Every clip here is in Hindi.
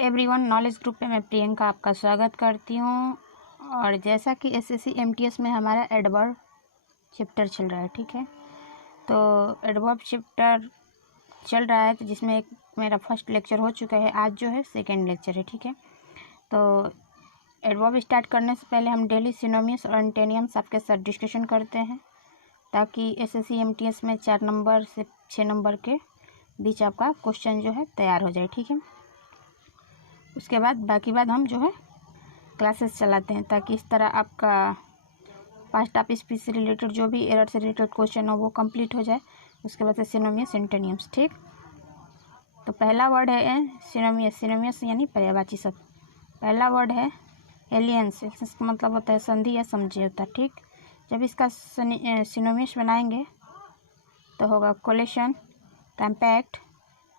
एवरीवन, नॉलेज ग्रुप पे मैं प्रियंका आपका स्वागत करती हूँ। और जैसा कि एसएससी एमटीएस में हमारा एडवर्ब चैप्टर चल रहा है, ठीक है। तो एडवर्ब चैप्टर चल रहा है, तो जिसमें एक मेरा फर्स्ट लेक्चर हो चुका है, आज जो है सेकेंड लेक्चर है, ठीक है। तो एडवर्ब स्टार्ट करने से पहले हम डेली सिनोनिम्स और एंटोनिम्स आपके साथ डिस्कशन करते हैं, ताकि एसएससी एमटीएस में 4 नंबर से 6 नंबर के बीच आपका क्वेश्चन जो है तैयार हो जाए, ठीक है। उसके बाद बाकी बात हम जो है क्लासेस चलाते हैं, ताकि इस तरह आपका पास्ट ऑफ स्पीच से रिलेटेड जो भी एरर से रिलेटेड क्वेश्चन हो वो कंप्लीट हो जाए। उसके बाद से सिनोनिम्स एंटोनिम्स, ठीक। तो पहला वर्ड है सिनोनिम्स। सिनोनिम्स यानी पर्यायवाची शब्द। पहला वर्ड है एलियंस। इसका मतलब होता है संधि या समझौता, ठीक। जब इसका सिनोनिम्स बनाएंगे तो होगा कोलेशन, कॉम्पैक्ट,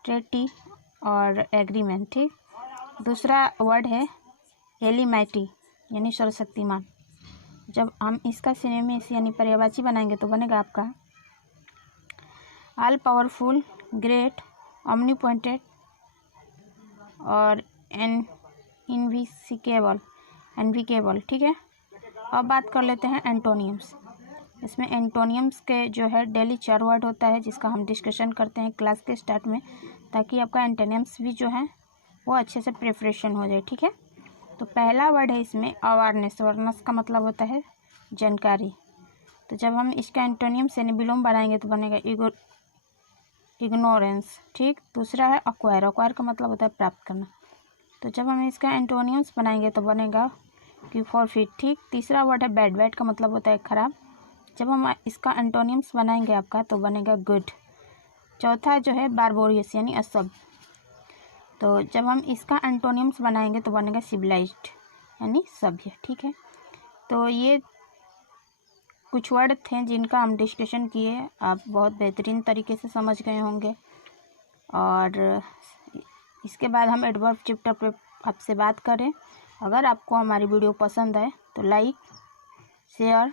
ट्रेटी और एग्रीमेंट, ठीक। दूसरा वर्ड है एलिमाइटी यानी सर्वशक्तिमान। जब हम इसका सिनोनिम्स यानी पर्यायवाची बनाएंगे तो बनेगा आपका ऑल पावरफुल, ग्रेट, ओमनीपोटेंट और इनविकेबल, ठीक है। अब बात कर लेते हैं एंटोनिम्स। इसमें एंटोनिम्स के जो है डेली 4 वर्ड होता है, जिसका हम डिस्कशन करते हैं क्लास के स्टार्ट में, ताकि आपका एंटोनिम्स भी जो है वो अच्छे से प्रिपरेशन हो जाए, ठीक है। तो पहला वर्ड है इसमें अवेयरनेस। अवेयरनेस का मतलब होता है जानकारी। तो जब हम इसका एंटोनिम्स यानी विलोम बनाएंगे तो बनेगा इग्नोरेंस, ठीक। दूसरा है अक्वायर। अक्वायर का मतलब होता है प्राप्त करना। तो जब हम इसका एंटोनिम्स बनाएंगे तो बनेगा कि फॉरफिट, ठीक। तीसरा वर्ड है बैड। बैड का मतलब होता है खराब। जब हम इसका एंटोनिम्स बनाएंगे आपका तो बनेगा गुड। चौथा जो है बारबोरियस यानी असभ्य। तो जब हम इसका एंटोनिम्स बनाएंगे तो बनेगा सिविलाइज्ड यानी सभ्य, ठीक है। तो ये कुछ वर्ड थे जिनका हम डिस्कशन किए, आप बहुत बेहतरीन तरीके से समझ गए होंगे। और इसके बाद हम एडवर्ब चैप्टर पे आपसे बात करें। अगर आपको हमारी वीडियो पसंद आए तो लाइक, शेयर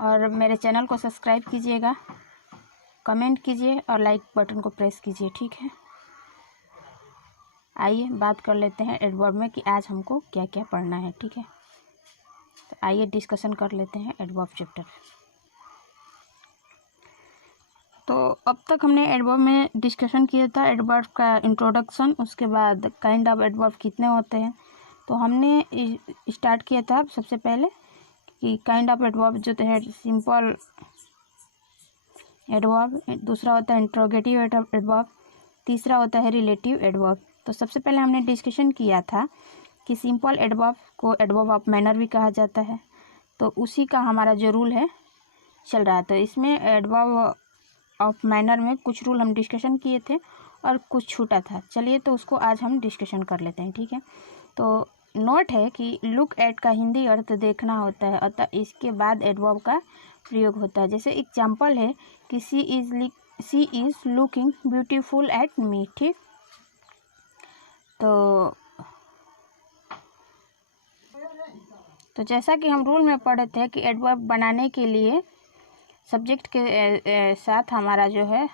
और मेरे चैनल को सब्सक्राइब कीजिएगा, कमेंट कीजिए और लाइक बटन को प्रेस कीजिए, ठीक है। आइए बात कर लेते हैं एडवर्ब में कि आज हमको क्या क्या पढ़ना है, ठीक है। तो आइए डिस्कशन कर लेते हैं एडवर्ब चैप्टर। तो अब तक हमने एडवर्ब में डिस्कशन किया था एडवर्ब का इंट्रोडक्शन, उसके बाद काइंड ऑफ एडवर्ब कितने होते हैं। तो हमने स्टार्ट किया था सबसे पहले कि काइंड ऑफ एडवर्ब जो है सिंपल एडवर्ब, दूसरा होता है इंट्रोगेटिव एडवर्ब, तीसरा होता है रिलेटिव एडवर्ब। तो सबसे पहले हमने डिस्कशन किया था कि सिंपल एडवर्ब को एडवर्ब ऑफ मैनर भी कहा जाता है। तो उसी का हमारा जो रूल है चल रहा है। तो इसमें एडवर्ब ऑफ मैनर में कुछ रूल हम डिस्कशन किए थे और कुछ छूटा था। चलिए तो उसको आज हम डिस्कशन कर लेते हैं, ठीक है। तो नोट है कि लुक एट का हिंदी अर्थ देखना होता है, अतः इसके बाद एडवर्ब का प्रयोग होता है। जैसे एग्जाम्पल है कि she is looking beautiful at me, ठीक। तो जैसा कि हम रूल में पढ़े थे कि एडवर्ब बनाने के लिए सब्जेक्ट के साथ हमारा जो है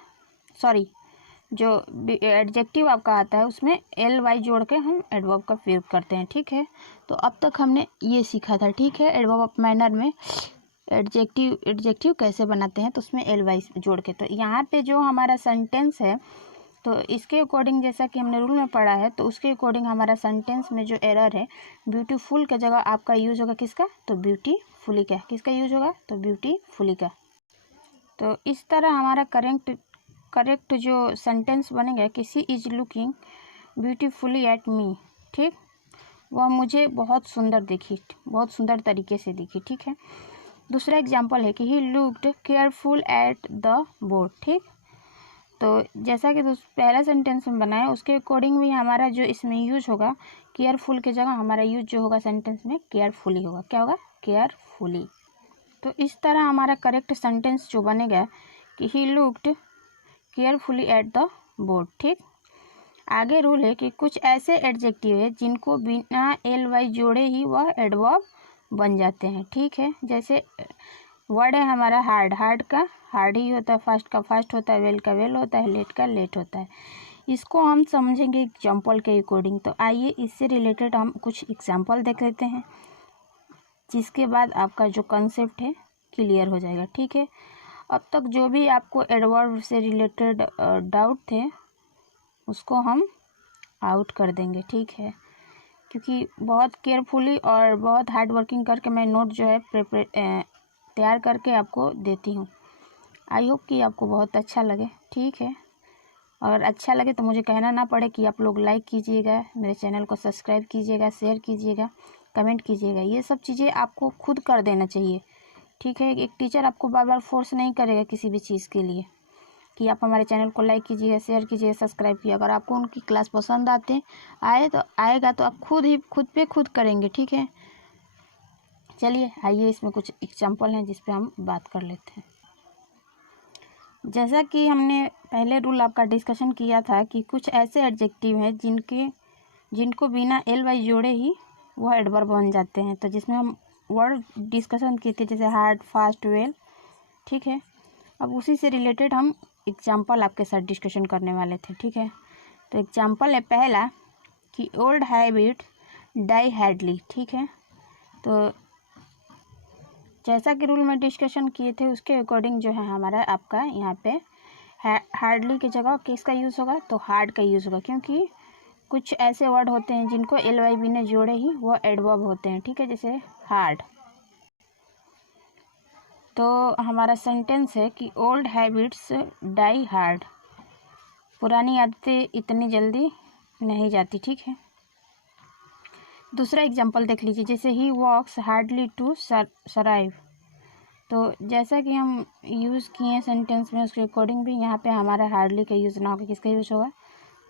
जो एडजेक्टिव आपका आता है उसमें ly जोड़ के हम एडवर्ब का प्रयोग करते हैं, ठीक है। तो अब तक हमने ये सीखा था, ठीक है। एडवर्ब ऑफ मैनर में एडजेक्टिव कैसे बनाते हैं, तो उसमें ly जोड़ के। तो यहाँ पे जो हमारा सेंटेंस है तो इसके अकॉर्डिंग जैसा कि हमने रूल में पढ़ा है, तो उसके अकॉर्डिंग हमारा सेंटेंस में जो एरर है, ब्यूटीफुल के जगह आपका यूज होगा किसका, तो ब्यूटीफुली का। किसका यूज होगा, तो ब्यूटीफुली का। तो इस तरह हमारा करेक्ट जो सेंटेंस बनेगा कि she is looking beautifully eight me, ठीक। वह मुझे बहुत सुंदर दिखी, बहुत सुंदर तरीके से दिखी, ठीक है। दूसरा एग्जाम्पल है कि he looked careful at the board, ठीक। तो जैसा कि पहला सेंटेंस में बनाया उसके अकॉर्डिंग भी हमारा जो इसमें यूज होगा केयरफुल के जगह हमारा यूज जो होगा सेंटेंस में केयरफुली होगा। क्या होगा, केयरफुली। तो इस तरह हमारा करेक्ट सेंटेंस जो बनेगा कि he looked carefully at the board, ठीक। आगे रूल है कि कुछ ऐसे एडजेक्टिव है जिनको बिना ly जोड़े ही वह एडवर्ब बन जाते हैं, ठीक है। जैसे वर्ड है हमारा हार्ड। हार्ड का हार्ड ही होता है, फास्ट का फास्ट होता है, वेल का वेल होता है, लेट का लेट होता है। इसको हम समझेंगे एग्जाम्पल के अकॉर्डिंग। तो आइए इससे रिलेटेड हम कुछ एग्जाम्पल देख लेते हैं, जिसके बाद आपका जो कंसेप्ट है क्लियर हो जाएगा। ठीक है, अब तक जो भी आपको एडवर्ब से रिलेटेड डाउट थे उसको हम आउट कर देंगे। ठीक है, क्योंकि बहुत केयरफुली और बहुत हार्ड वर्किंग करके मैं नोट जो है तैयार करके आपको देती हूँ। आई होप कि आपको बहुत अच्छा लगे। ठीक है, अगर अच्छा लगे तो मुझे कहना ना पड़े कि आप लोग लाइक कीजिएगा, मेरे चैनल को सब्सक्राइब कीजिएगा, शेयर कीजिएगा, कमेंट कीजिएगा। ये सब चीज़ें आपको खुद कर देना चाहिए। ठीक है, एक टीचर आपको बार बार फोर्स नहीं करेगा किसी भी चीज़ के लिए कि आप हमारे चैनल को लाइक कीजिए, शेयर कीजिए, सब्सक्राइब कीजिए। अगर आपको उनकी क्लास पसंद आएगा तो आप खुद पे खुद करेंगे। ठीक है, चलिए आइए इसमें कुछ एग्जाम्पल हैं जिस पे हम बात कर लेते हैं। जैसा कि हमने पहले रूल आपका डिस्कशन किया था कि कुछ ऐसे एडजेक्टिव हैं जिनको बिना एल वाई जोड़े ही वह एडवर्ब बन जाते हैं। तो जिसमें हम वर्ड डिस्कशन किए थे, जैसे हार्ड, फास्ट, वेल। ठीक है, अब उसी से रिलेटेड हम एग्जाम्पल आपके साथ डिस्कशन करने वाले थे। ठीक है, तो एग्जाम्पल है पहला कि ओल्ड हैबिट डाई हार्डली। ठीक है, तो जैसा कि रूल में डिस्कशन किए थे उसके अकॉर्डिंग जो है हमारा आपका यहाँ पे हार्डली की जगह किसका यूज़ होगा, तो हार्ड का यूज़ होगा, क्योंकि कुछ ऐसे वर्ड होते हैं जिनको एल वाई बी ने जोड़े ही वो एडवर्ब होते हैं। ठीक है, जैसे हार्ड। तो हमारा सेंटेंस है कि ओल्ड हैबिट्स डाई हार्ड, पुरानी आदतें इतनी जल्दी नहीं जाती। ठीक है, दूसरा एग्जांपल देख लीजिए, जैसे ही वॉक्स हार्डली टू सराइव। तो जैसा कि हम यूज़ किए सेंटेंस में उसके अकॉर्डिंग भी यहाँ पे हमारा हार्डली का यूज़ ना होगा, किसका यूज़ होगा,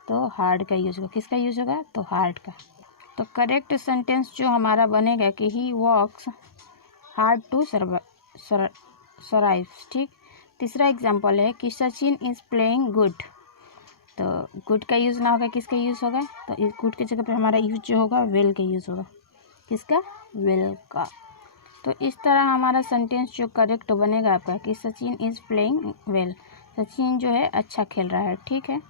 तो हार्ड का यूज़ होगा। किसका यूज़ होगा, तो हार्ड का। तो करेक्ट सेंटेंस जो हमारा बनेगा कि ही वॉक्स हार्ड टू सराइव। ठीक, तीसरा एग्जांपल है कि सचिन इज प्लेइंग गुड। तो गुड का यूज़ ना होगा, किसका यूज़ होगा, तो इस गुड की जगह पे हमारा यूज जो होगा वेल का यूज़ होगा। किसका, वेल का। तो इस तरह हमारा सेंटेंस जो करेक्ट बनेगा आपका कि Sachin is playing well, Sachin जो है अच्छा खेल रहा है। ठीक है,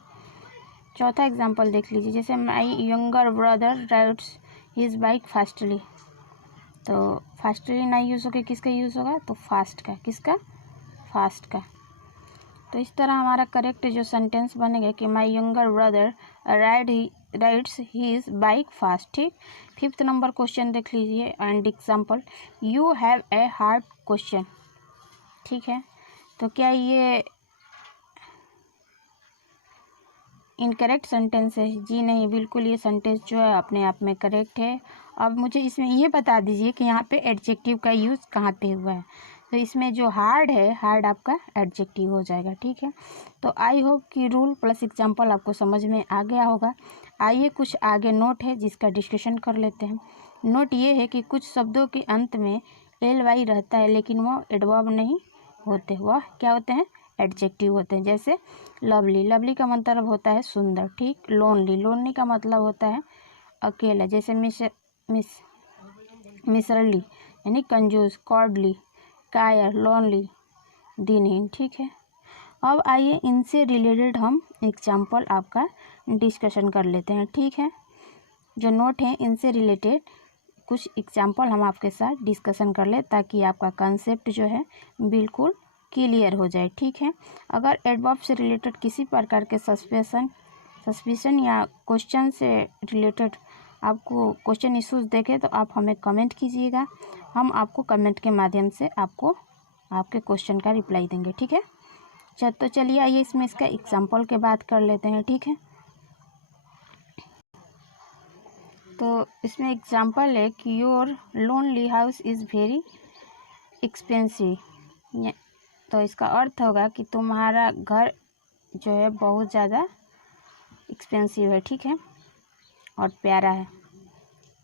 चौथा एग्जांपल देख लीजिए, जैसे my younger brother rides his bike fastly. तो फास्टली ना यूज़ होकर किसका यूज़ होगा, तो फास्ट का। किसका, फास्ट का। तो इस तरह हमारा करेक्ट जो सेंटेंस बनेगा कि my younger brother rides his bike fast. ठीक, फिफ्थ नंबर क्वेश्चन देख लीजिए and example, you have a hard question. ठीक है, तो क्या ये इनकरेक्ट सेंटेंस है? जी नहीं, बिल्कुल ये सेंटेंस जो है अपने आप में करेक्ट है। अब मुझे इसमें ये बता दीजिए कि यहाँ पे एडजेक्टिव का यूज़ कहाँ पे हुआ है। तो इसमें जो हार्ड है, हार्ड आपका एडजेक्टिव हो जाएगा। ठीक है, तो आई होप कि रूल प्लस एग्जांपल आपको समझ में आ गया होगा। आइए कुछ आगे नोट है जिसका डिस्कशन कर लेते हैं। नोट ये है कि कुछ शब्दों के अंत में एल वाई रहता है लेकिन वह एडवर्ब नहीं होते, वह क्या होते हैं, एडजेक्टिव होते हैं। जैसे लवली, लवली का मतलब होता है सुंदर। ठीक, लोनली, लोनली का मतलब होता है अकेला। जैसे मिसरली यानी कंजूस, कॉर्डली, कायर, लोनली, दिनहीन। ठीक है, अब आइए इनसे रिलेटेड हम एग्जाम्पल आपका डिस्कशन कर लेते हैं। ठीक है, जो नोट है इनसे रिलेटेड कुछ एग्जाम्पल हम आपके साथ डिस्कशन कर ले ताकि आपका कंसेप्ट जो है बिल्कुल क्लियर हो जाए। ठीक है, अगर एडवर्ब से रिलेटेड किसी प्रकार के सस्पिशन या क्वेश्चन से रिलेटेड आपको क्वेश्चन इश्यूज देखे तो आप हमें कमेंट कीजिएगा, हम आपको कमेंट के माध्यम से आपको आपके क्वेश्चन का रिप्लाई देंगे। ठीक है, तो चलिए आइए इसमें इसका एग्जाम्पल के बात कर लेते हैं। ठीक है, तो इसमें एग्जाम्पल है कि your lonely house is very expensive. तो इसका अर्थ होगा कि तुम्हारा घर जो है बहुत ज़्यादा एक्सपेंसिव है। ठीक है, और प्यारा है।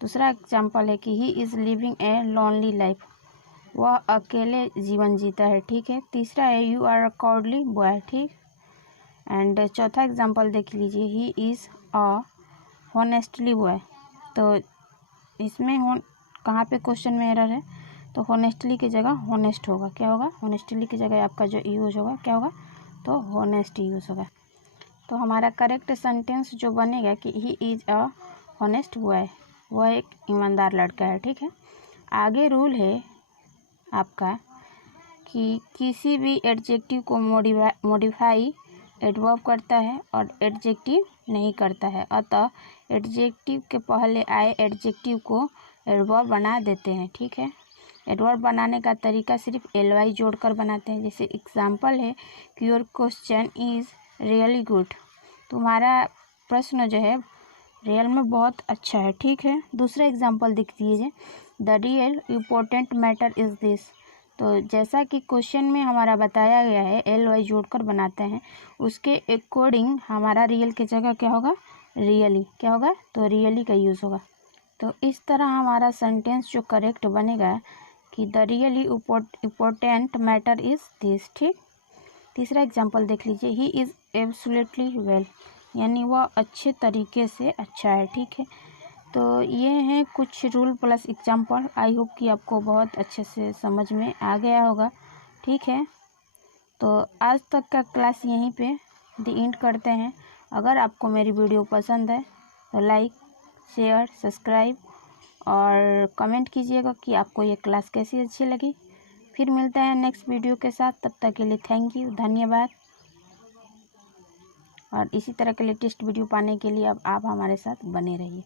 दूसरा एग्जाम्पल है कि he is living a lonely life, वह अकेले जीवन जीता है। ठीक है, तीसरा है you are a courtly boy. ठीक, एंड चौथा एग्जाम्पल देख लीजिए, he is a honestly boy. तो इसमें कहाँ पे क्वेश्चन में एरर है, तो हॉनेस्टली की जगह हॉनेस्ट होगा। क्या होगा, हॉनेस्टली की जगह आपका जो यूज होगा क्या होगा, तो हॉनेस्ट यूज होगा। तो हमारा करेक्ट सेंटेंस जो बनेगा कि he is a honest boy, वह एक ईमानदार लड़का है। ठीक है, आगे रूल है आपका कि किसी भी एडजेक्टिव को मॉडिफाई एडवर्ब करता है और एडजेक्टिव नहीं करता है, अतः एडजेक्टिव के पहले आए एडजेक्टिव को एडवर्ब बना देते हैं। ठीक है, एडवर्ब बनाने का तरीका सिर्फ ly जोड़कर बनाते हैं। जैसे एग्जांपल है कि your question is really good, तुम्हारा प्रश्न जो है रियल में बहुत अच्छा है। ठीक है, दूसरा एग्जांपल देख लीजिए, the real important matter is this. तो जैसा कि क्वेश्चन में हमारा बताया गया है ly जोड़कर बनाते हैं, उसके अकॉर्डिंग हमारा रियल की जगह क्या होगा, रियली। क्या होगा, तो रियली का यूज़ होगा। तो इस तरह हमारा सेंटेंस जो करेक्ट बनेगा कि the really important matter is this. ठीक, तीसरा एग्जांपल देख लीजिए, ही इज़ एब्सोल्युटली वेल, यानी वह अच्छे तरीके से अच्छा है। ठीक है, तो ये हैं कुछ rule plus example. I hope कि आपको बहुत अच्छे से समझ में आ गया होगा। ठीक है, तो आज तक का क्लास यहीं पे द एंड करते हैं। अगर आपको मेरी वीडियो पसंद है तो लाइक, शेयर, सब्सक्राइब और कमेंट कीजिएगा कि आपको ये क्लास कैसी अच्छी लगी। फिर मिलते हैं नेक्स्ट वीडियो के साथ, तब तक के लिए थैंक यू, धन्यवाद। और इसी तरह के लेटेस्ट वीडियो पाने के लिए अब आप हमारे साथ बने रहिए।